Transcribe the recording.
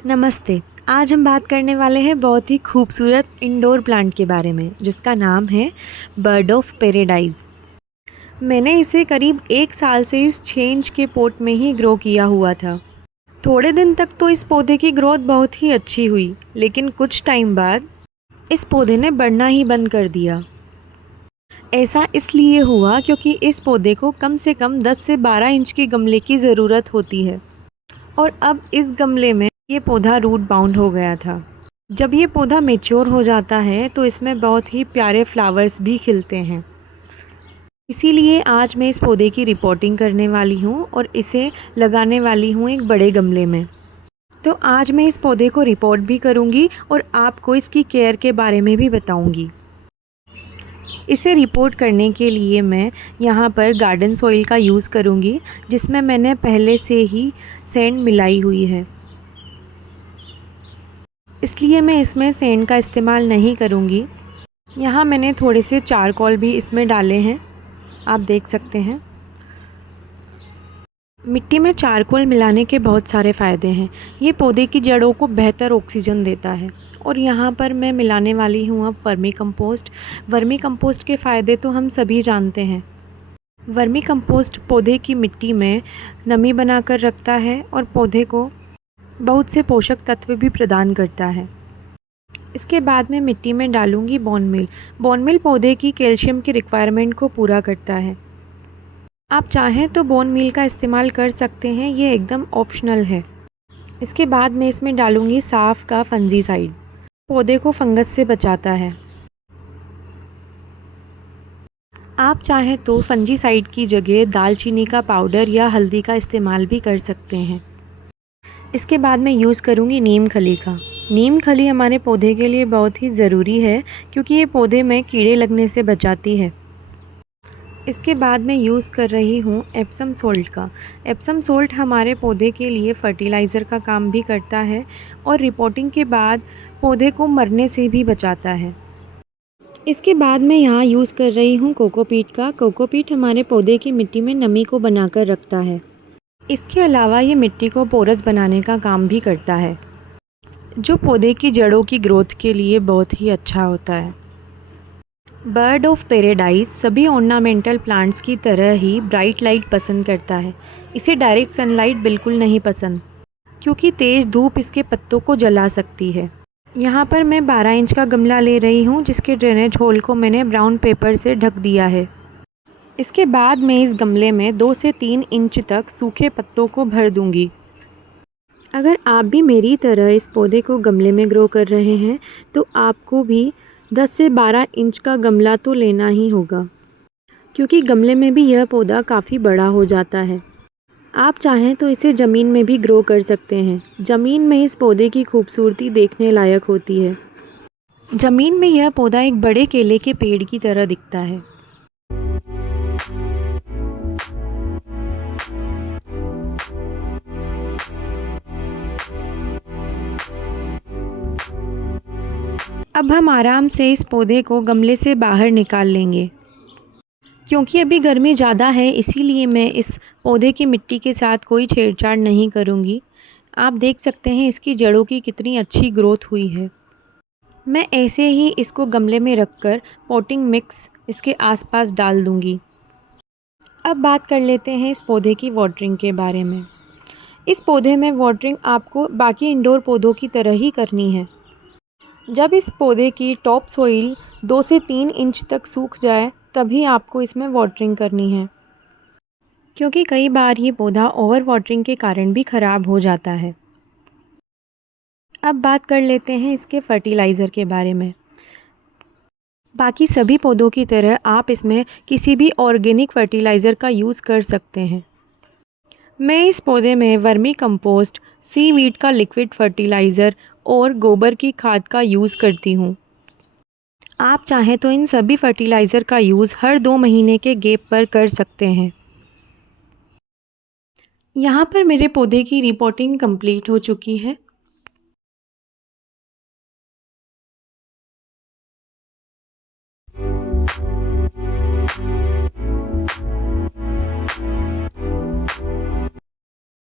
नमस्ते। आज हम बात करने वाले हैं बहुत ही खूबसूरत इंडोर प्लांट के बारे में जिसका नाम है बर्ड ऑफ पैराडाइज़। मैंने इसे करीब 1 साल से इस 6 इंच के पॉट में ही ग्रो किया हुआ था। थोड़े दिन तक तो इस पौधे की ग्रोथ बहुत ही अच्छी हुई, लेकिन कुछ टाइम बाद इस पौधे ने बढ़ना ही बंद कर दिया। ऐसा इसलिए हुआ क्योंकि इस पौधे को कम से कम 10 से 12 इंच के गमले की ज़रूरत होती है और अब इस गमले में ये पौधा रूट बाउंड हो गया था। जब ये पौधा मैच्योर हो जाता है तो इसमें बहुत ही प्यारे फ्लावर्स भी खिलते हैं। इसीलिए आज मैं इस पौधे की रिपोर्टिंग करने वाली हूँ और इसे लगाने वाली हूँ एक बड़े गमले में। तो आज मैं इस पौधे को रिपोर्ट भी करूँगी और आपको इसकी केयर के बारे में भी बताऊँगी। इसे रिपोर्ट करने के लिए मैं यहाँ पर गार्डन सॉइल का यूज़ करूँगी, जिसमें मैंने पहले से ही सैंड मिलाई हुई है। इसलिए मैं इसमें सैंड का इस्तेमाल नहीं करूँगी। यहाँ मैंने थोड़े से चारकोल भी इसमें डाले हैं, आप देख सकते हैं। मिट्टी में चारकोल मिलाने के बहुत सारे फ़ायदे हैं। ये पौधे की जड़ों को बेहतर ऑक्सीजन देता है। और यहाँ पर मैं मिलाने वाली हूँ अब वर्मी कंपोस्ट। वर्मी कंपोस्ट के फ़ायदे तो हम सभी जानते हैं। वर्मी कंपोस्ट पौधे की मिट्टी में नमी बनाकर रखता है और पौधे को बहुत से पोषक तत्व भी प्रदान करता है। इसके बाद मैं मिट्टी में डालूँगी बोन मील। बोन मील पौधे की कैल्शियम की रिक्वायरमेंट को पूरा करता है। आप चाहें तो बोन मील का इस्तेमाल कर सकते हैं, ये एकदम ऑप्शनल है। इसके बाद मैं इसमें डालूँगी साफ़ का फंजीसाइड। पौधे को फंगस से बचाता है। आप चाहें तो फंजीसाइड की जगह दालचीनी का पाउडर या हल्दी का इस्तेमाल भी कर सकते हैं। इसके बाद मैं यूज़ करूँगी नीम खली का। नीम खली हमारे पौधे के लिए बहुत ही ज़रूरी है क्योंकि ये पौधे में कीड़े लगने से बचाती है। इसके बाद मैं यूज़ कर रही हूँ एप्सम सोल्ट का। एप्सम सोल्ट हमारे पौधे के लिए फर्टिलाइज़र का काम भी करता है और रिपोर्टिंग के बाद पौधे को मरने से भी बचाता है। इसके बाद मैं यहाँ यूज़ कर रही हूँ कोकोपीट का। कोकोपीट हमारे पौधे की मिट्टी में नमी को बनाकर रखता है। इसके अलावा ये मिट्टी को पोरस बनाने का काम भी करता है, जो पौधे की जड़ों की ग्रोथ के लिए बहुत ही अच्छा होता है। बर्ड ऑफ पैराडाइज़ सभी ऑर्नामेंटल प्लांट्स की तरह ही ब्राइट लाइट पसंद करता है। इसे डायरेक्ट सनलाइट बिल्कुल नहीं पसंद, क्योंकि तेज़ धूप इसके पत्तों को जला सकती है। यहाँ पर मैं 12 इंच का गमला ले रही हूँ, जिसके ड्रेनेज होल को मैंने ब्राउन पेपर से ढक दिया है। इसके बाद मैं इस गमले में 2 से 3 इंच तक सूखे पत्तों को भर दूँगी। अगर आप भी मेरी तरह इस पौधे को गमले में ग्रो कर रहे हैं तो आपको भी 10 से 12 इंच का गमला तो लेना ही होगा, क्योंकि गमले में भी यह पौधा काफ़ी बड़ा हो जाता है। आप चाहें तो इसे ज़मीन में भी ग्रो कर सकते हैं। ज़मीन में इस पौधे की खूबसूरती देखने लायक होती है। ज़मीन में यह पौधा एक बड़े केले के पेड़ की तरह दिखता है। अब हम आराम से इस पौधे को गमले से बाहर निकाल लेंगे। क्योंकि अभी गर्मी ज़्यादा है, इसीलिए मैं इस पौधे की मिट्टी के साथ कोई छेड़छाड़ नहीं करूँगी। आप देख सकते हैं इसकी जड़ों की कितनी अच्छी ग्रोथ हुई है। मैं ऐसे ही इसको गमले में रखकर पॉटिंग मिक्स इसके आसपास डाल दूँगी। अब बात कर लेते हैं इस पौधे की वाटरिंग के बारे में। इस पौधे में वाटरिंग आपको बाकी इंडोर पौधों की तरह ही करनी है। जब इस पौधे की टॉप सॉइल 2 से 3 इंच तक सूख जाए तभी आपको इसमें वाटरिंग करनी है, क्योंकि कई बार ये पौधा ओवर वाटरिंग के कारण भी ख़राब हो जाता है। अब बात कर लेते हैं इसके फर्टिलाइज़र के बारे में। बाकी सभी पौधों की तरह आप इसमें किसी भी ऑर्गेनिक फर्टिलाइज़र का यूज़ कर सकते हैं। मैं इस पौधे में वर्मी कंपोस्ट, सीवीड का लिक्विड फर्टिलाइज़र और गोबर की खाद का यूज़ करती हूँ। आप चाहें तो इन सभी फर्टिलाइज़र का यूज़ हर 2 महीने के गैप पर कर सकते हैं। यहाँ पर मेरे पौधे की रिपोर्टिंग कंप्लीट हो चुकी है